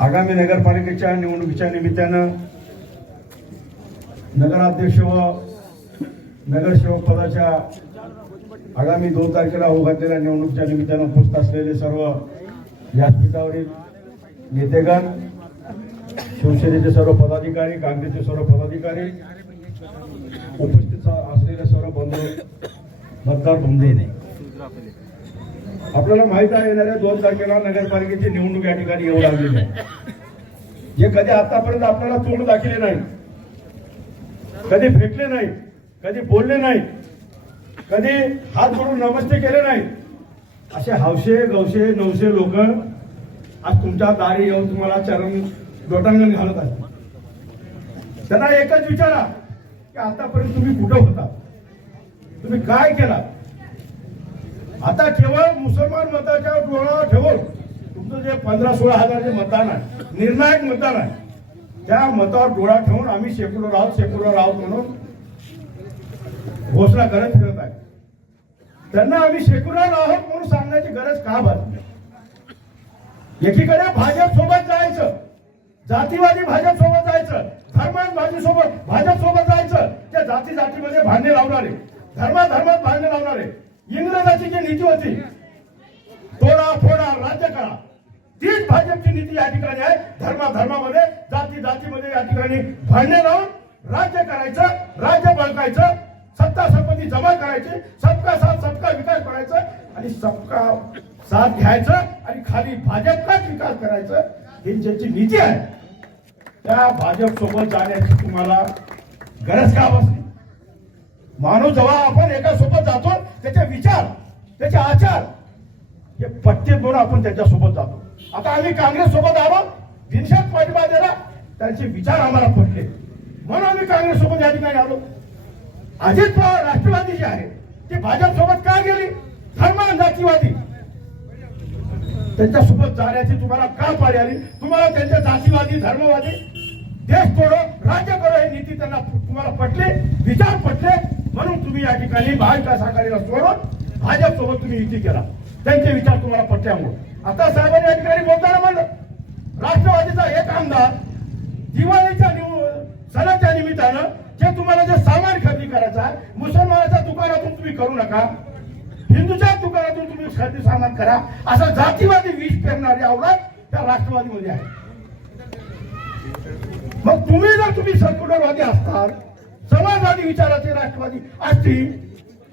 आगामी नगरपालिकेच्या निवडणुकीच्या निमित्तानं नगराध्यक्ष व नगरसेवक पदाच्या आगामी दोन तारखेला होऊ घातलेल्या निवडणुकीच्या निमित्तानं उपस्थित असलेले सर्व व्यासपीठावरील नेतेगण शिवसेनेचे सर्व पदाधिकारी काँग्रेसचे सर्व पदाधिकारी उपस्थित असलेले सर्व बंधू मतदार बंधू. आपल्याला माहीत आहे येणाऱ्या दोन तारखेला नगरपालिकेची निवडणूक या ठिकाणी येऊ लागलेली आहे. जे कधी आतापर्यंत आपल्याला तोंड दाखले नाही कधी भेटले नाही कधी बोलले नाही कधी हात जोडून नमस्ते केले नाही असे हौशे गवशे नवशे लोक आज तुमच्या दारी येऊन तुम्हाला चरण लोटांगण घालत आहेत. त्यांना एकच विचारा की आतापर्यंत तुम्ही कुठं होता? तुम्ही काय केला आता केवळ मुसलमान मताच्या डोळ्यावर ठेवून तुमचं जे पंधरा सोळा हजारचे मतदान आहे निर्णायक मतदान आहे त्या मतावर डोळा ठेवून आम्ही शेकडो आहोत शेकडो आहोत म्हणून घोषणा करत फिरत आहे. त्यांना आम्ही शेकुलर आहोत म्हणून सांगण्याची गरज का भासली एकीकडे भाजप सोबत जायचं जातीवादी भाजप सोबत जायचं धर्मात भाजी सोबत भाजप सोबत जायचं त्या जाती जातीमध्ये भांडणे लावणारे धर्मात धर्मात भांडणे लावणारे इंग्रजाची जी नीती होती तोडा फोडा राज्य करा. तीच भाजपची नीती या ठिकाणी आहे. धर्मा धर्मामध्ये जाती जातीमध्ये या ठिकाणी भांडणे लावून राज्य करायचं राज्य बळकायचं सत्ता संपत्ती जमा करायची सबका साथ सबका विकास करायचा आणि सबका साथ घ्यायचं आणि खाली भाजपचाच विकास करायचं. ही ज्याची नीती आहे त्या भाजप सोबत जाण्याची तुम्हाला गरज का बसली? माणूस जेव्हा आपण एका सोबत जातो त्याचे विचार त्याचे आचार हे पट्टे म्हणून आपण त्याच्यासोबत जातो. आता आम्ही काँग्रेस सोबत आहोत. बिनशात पाठिंबा दिला त्यांचे विचार आम्हाला पटले. म्हणून आम्ही काँग्रेस सोबत या ठिकाणी आलो. अजित पवार राष्ट्रवादी जे आहे ते भाजप सोबत का गेली? धर्म जातीवादी. त्यांच्यासोबत जाण्याची तुम्हाला का पाळी आली? तुम्हाला त्यांच्या जातीवादी धर्मवादी देश तोडो राज्य करो हे नीती त्यांना तुम्हाला पटले विचार पटले. म्हणून तुम्ही या ठिकाणी महाविकास आघाडीला सोडून भाजप सोबत तुम्ही युती केला. त्यांचे विचार तुम्हाला पटल्यामुळे. आता साहेबांनी या ठिकाणी बोलताना म्हणलं राष्ट्रवादीचा एक आमदार दिवाळीच्या निव- सणाच्या निमित्तानं जे तुम्हाला जे सामान खरेदी करायचं आहे मुसलमानाच्या दुकानातून तुम्ही करू नका हिंदूच्या दुकानातून तुम्ही खरेदी सामान करा असा जातीवादी विष पेरणारी अवलाद त्या राष्ट्रवादीमध्ये आहे. मग तुम्ही जर तुम्ही सर्क्युलरवादी असताल समाजवादी विचाराचे राष्ट्रवादी असतील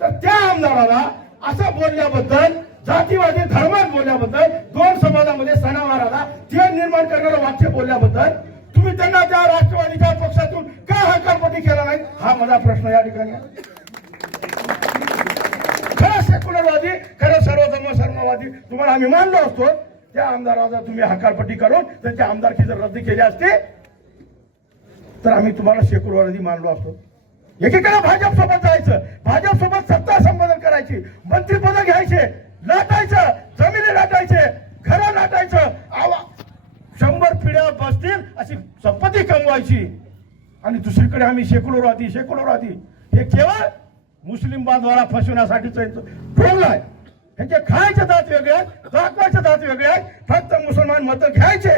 तर त्या आमदाराला असं बोलल्याबद्दल जातीवादी धर्मात बोलल्याबद्दल दोन समाजामध्ये सणावाराला ते निर्माण करणारं वाक्य बोलल्याबद्दल तुम्ही त्यांना त्या राष्ट्रवादीच्या पक्षातून का हकालपट्टी केला नाही? हा माझा प्रश्न या ठिकाणी आहे. खरं सेक्युलरवादी खरं सर्वधर्म सर्मवादी तुम्हाला आम्ही मानलो असतो त्या आमदाराला तुम्ही हकालपट्टी करून त्यांची आमदारकी जर रद्द केली असते तर आम्ही तुम्हाला सेक्युलरवादी मानलो असतो. एकीकडे भाजप सोबत जायचं भाजप सोबत सत्ता संपादन करायची मंत्रीपद घ्यायचे लाटायचं जमिनी लाटायचे घरं लाटायचं आवा शंभर पिढ्या बसतील अशी संपत्ती कमवायची. आणि दुसरीकडे आम्ही शेकडो राहते शेकडो राहती. हे केवळ मुस्लिम बांधवाला फसवण्यासाठीच ढोंग आहे. ह्याचे खायचे दात वेगळे आहेत दाखवायचे दात वेगळे आहेत. फक्त मुसलमान मतं घ्यायचे.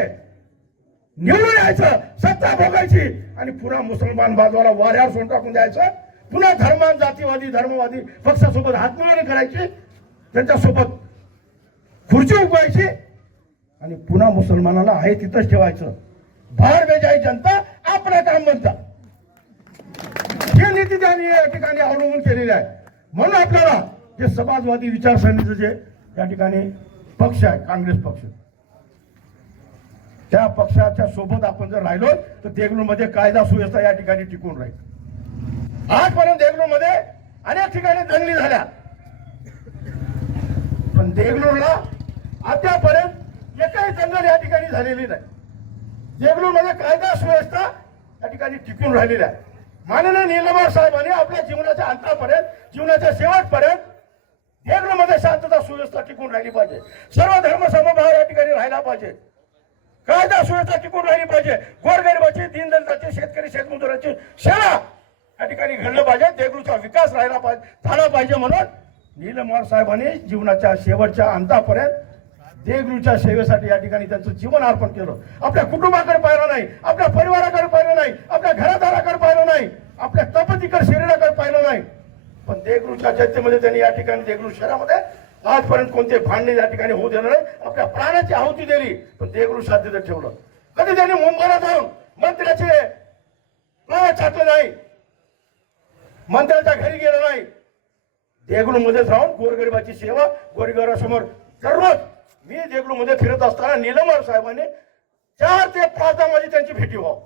निवडून यायचं सत्ता भोगायची आणि पुन्हा मुसलमान बाजूला वाऱ्यावर सोडून टाकून द्यायचं. पुन्हा धर्मान जातीवादी धर्मवादी पक्षासोबत हातमिळवणी करायची. त्यांच्यासोबत खुर्ची उगवायची आणि पुन्हा मुसलमानाला आहे तिथंच ठेवायचं. बाहेर बेजाई जनता आपलं काम बनतं. हे नीती त्यांनी या ठिकाणी अवलंबून केलेली आहे. म्हणून आपल्याला जे समाजवादी विचारसरणीचं जे या ठिकाणी पक्ष आहे काँग्रेस पक्ष. त्या पक्षाच्या सोबत आपण जर राहिलो तर देगलूरमध्ये कायदा सुव्यवस्था या ठिकाणी टिकून राहील. आजपर्यंत देगलूरमध्ये अनेक ठिकाणी दंगली झाल्या. पण देगलूरला अद्यापर्यंत एकही दंगल या ठिकाणी झालेली नाही. देगलूरमध्ये कायदा सुव्यवस्था या ठिकाणी टिकून राहिलेली आहे माननीय निलमार साहेबांनी आपल्या जीवनाच्या अंतापर्यंत जीवनाच्या शेवटपर्यंत देगलूरमध्ये शांतता सुव्यवस्था टिकून राहिली पाहिजे. सर्व धर्म समभाव या ठिकाणी राहिला पाहिजे. कायदा सुव्यवस्था टिकून राहिली पाहिजे. गोरगरिबाची दीनदलिताची शेतकरी शेतमजुराची सेवा या ठिकाणी घडलं पाहिजे. देगलूरचा विकास राहिला पाहिजे झाला पाहिजे म्हणून नीलमोहर साहेबांनी जीवनाच्या शेवटच्या अंतापर्यंत देगलूच्या सेवेसाठी या ठिकाणी त्यांचं जीवन अर्पण केलं. आपल्या कुटुंबाकडे पाहिलं नाही आपल्या परिवाराकडे पाहिलं नाही आपल्या घरादाराकडे पाहिलं नाही आपल्या तपतीकडे शरीराकडे पाहिलं नाही. पण देगलूच्या जनतेमध्ये त्यांनी या ठिकाणी देगलू शहरामध्ये आजपर्यंत कोणते भांडणे या ठिकाणी होऊ देणार नाही. आपल्या प्राणाची आहुती दिली. पण देगलू साध्य ठेवलं. कधी त्यांनी मुंबईला जाऊन मंत्र्याचे नाव छाटलं नाही. मंत्र्याच्या घरी गेलं नाही. देगलू मध्येच राहून गोरगरिबाची सेवा गोरगरिबासमोर दररोज मी देगलू मध्ये फिरत असताना निलमर साहेबांनी चार ते पाच माझी त्यांची भेटी व्हाव.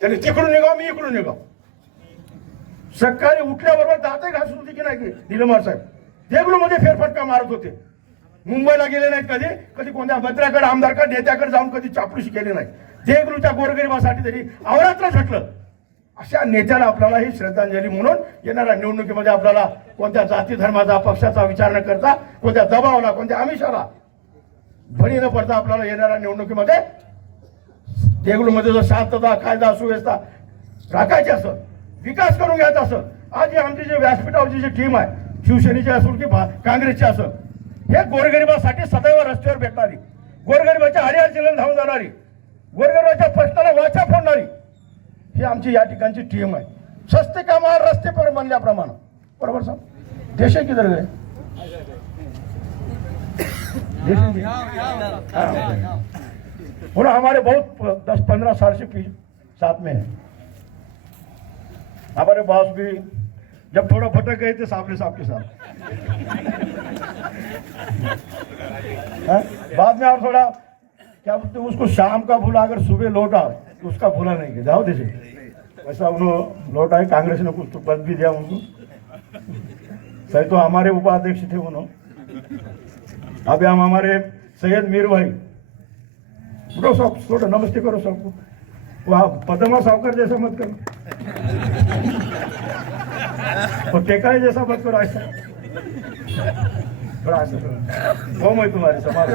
त्यांनी तिकडून निघाव मी इकडून निघाव. सकाळी उठल्याबरोबर दाते घासून होती की नाही की? निलमर साहेब. देगलूमध्ये फेरफटका मारत होते. मुंबईला गेले नाहीत कधी? कधी कोणत्या मंत्र्याकडे आमदारकडे नेत्याकडे जाऊन कधी चापलूशी केले नाही देगलूच्या गोरगरिबासाठी तरी अवरात्र झटलं. अशा नेत्याला आपल्याला ही श्रद्धांजली म्हणून येणाऱ्या निवडणुकीमध्ये आपल्याला कोणत्या जाती धर्माचा पक्षाचा विचार न करता कोणत्या दबावाला कोणत्या आमिषाला बळी न पडता आपल्याला येणाऱ्या निवडणुकीमध्ये देगलूमध्ये जर शांतता कायदा सुव्यवस्था राखायची असं विकास करून घ्यायचा असं आज ही आमची जी व्यासपीठावरची जी टीम आहे शिवसेनेचे असून की काँग्रेसचे असून हे गोरगरिबासाठी सदैव रस्त्यावर भेटणारी गोरगरिबाच्या हरिहर जिल्ह्यात धावून जाणारी गोरगरिबाच्या प्रश्नाला वाचा फोडणारी ही आमची या ठिकाणची टीम आहे. सस्ते कामावर रस्ते पर म्हणल्याप्रमाणे बरोबर सर? देश किधर गए? देश बोलो हमारे बहुत दस पंद्रह साल से साथ में है। हमारे बॉस भी जब थोड़ा भटक गए थे सामने साहब के साथ। बाद में आप थोड़ा क्या बोलते उसको शाम का भूला अगर सुबह लौटा तो उसका भूला नहीं किया। जाओ जैसे वैसा उन्होंने लौटा है कांग्रेस ने कुछ तो पद भी दिया उनको। सही तो हमारे उपाध्यक्ष थे उन्होंने अभी हम हमारे सैयद मीर भाई। उठो सब छोटा नमस्ते करो सबको। वहाँ पदमा सावकर जैसा मत करो। और टेकाई जैसा मत करो ऐसा थोड़ा ऐसा करो कौन है समाज.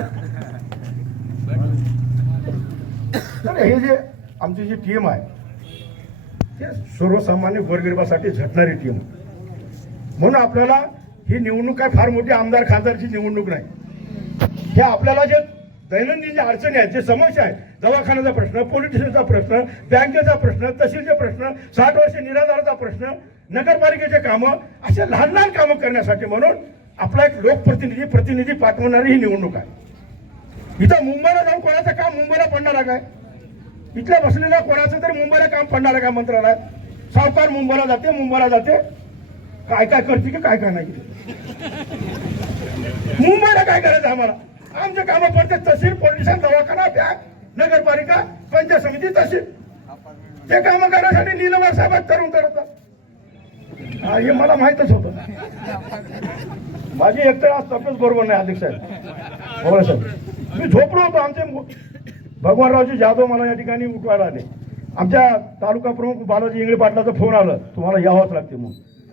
तर हे जे आमची जी टीम आहे ते सर्वसामान्य गोरगरिबासाठी झटणारी टीम म्हणून आपल्याला ही निवडणूक काय फार मोठी आमदार खासदारची निवडणूक नाही. हे आपल्याला जे दैनंदिन जे अडचणी आहेत जे समस्या आहेत दवाखान्याचा प्रश्न पोलीस स्टेशनचा प्रश्न बँकेचा प्रश्न तहसीलचे प्रश्न साठ वर्ष निराधाराचा प्रश्न नगरपालिकेचे कामं असे लहान लहान कामं करण्यासाठी म्हणून आपला एक लोकप्रतिनिधी प्रतिनिधी पाठवणारी ही निवडणूक आहे. इथं मुंबईला जाऊन कोणाचं काम मुंबईला पडणार काय? इथल्या बसलेल्या कोणाचं तरी मुंबईला काम पडणार आहे काय मंत्रालयात? सावकार मुंबईला जाते मुंबईला जाते. काय काय करते की काय काय नाही मुंबईला काय करायचं आम्हाला? आमचे कामं पडते तहसील पोलिसां दवाखाना बँक नगरपालिका पंचायत समिती तहसील. ते कामं करण्यासाठी नीलमर साहेब तरुण करतात हा हे मला माहितच होतं. माझी एकतर आज तब्येत बरोबर नाही अध्यक्ष साहेब. साहेब. मी झोपलो होतो आमचे भगवानरावजी जाधव मला या ठिकाणी उठवायला आले. आमच्या तालुका प्रमुख बालाजी इंगळे पाटलाचा फोन आला तुम्हाला यावंच लागते मग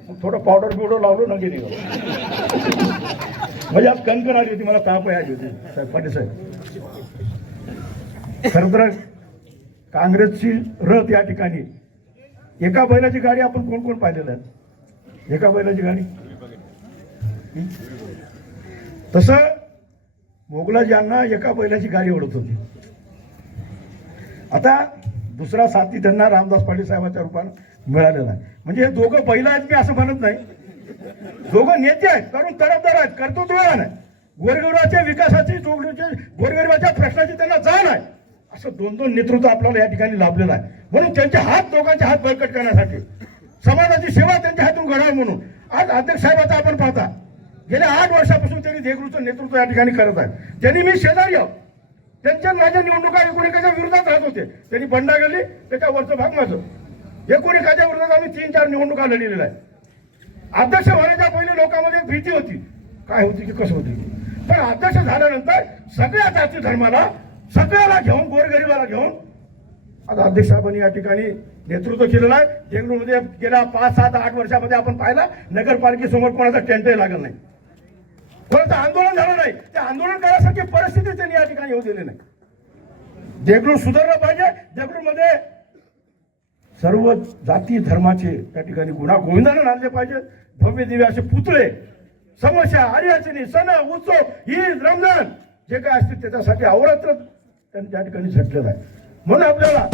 मग थोडं पावडर बिवडर लावलो ना गेली म्हणजे आज कणकण आली होती मला ताप आली होती साहेब पाटील साहेब. खरं तर काँग्रेसची रथ या ठिकाणी. एका बैलाची गाडी आपण कोण कोण पाहिलेलं आहे? एका बैलाची गाडी. तसं मोगलाज यांना एका बैलाची गाडी ओढत होती. आता दुसरा साथी त्यांना रामदास पाटील साहेबांच्या रूपानं मिळालेला आहे. म्हणजे हे दोघं बैल आहेत मी असं म्हणत नाही. दोघं नेते आहेत कारण तरफदार आहेत कर्तृत्ववान आहे गोरगरिबाच्या विकासाची गोरगरिबाच्या प्रश्नाची त्यांना जाण आहे. असं दोन दोन नेतृत्व आपल्याला या ठिकाणी लाभलेलं आहे. म्हणून त्यांचे हात दोघांचे हात बळकट करण्यासाठी समाजाची सेवा त्यांच्या हातून घडावं म्हणून. आज अध्यक्ष साहेबाचा आपण पाहता गेल्या आठ वर्षापासून त्यांनी देगरूचं नेतृत्व या ठिकाणी करत आहे. ज्यांनी मी शेजारी आहो. त्यांच्या माझ्या निवडणुका एकूणकाच्या विरोधात राहत होते. त्यांनी बंडा गेली त्याच्या वरचं भाग माझं. एकोणएकाच्या विरोधात आम्ही तीन चार निवडणुका लढलेल्या आहे अध्यक्ष होण्याच्या पहिले लोकांमध्ये भीती होती. काय होती की कसं होती? पण अध्यक्ष झाल्यानंतर सगळ्या जाती धर्माला सगळ्याला घेऊन गोरगरिबाला घेऊन आता अध्यक्ष साहेबांनी या ठिकाणी नेतृत्व केलेलं आहे. देगलूरमध्ये गेल्या पाच सात आठ वर्षामध्ये आपण पाहिला नगरपालिकेसमोर कोणाचा टेंटही लागला नाही. कोणाचं आंदोलन झालं नाही. ते आंदोलन करण्यासाठी परिस्थिती त्यांनी या ठिकाणी येऊ दिली नाही. देगलूर सुधारलं पाहिजे. देगलूरमध्ये सर्व जाती धर्माचे त्या ठिकाणी गुन्हा गोविंदाने आणले पाहिजेत. भव्य दिव्य असे पुतळे समस्या आर्याचनी सण उत्सव ईद रमजान जे काय असते त्याच्यासाठी अवरात्र त्यांनी त्या ठिकाणी झटलेलं आहे. म्हणून आपल्याला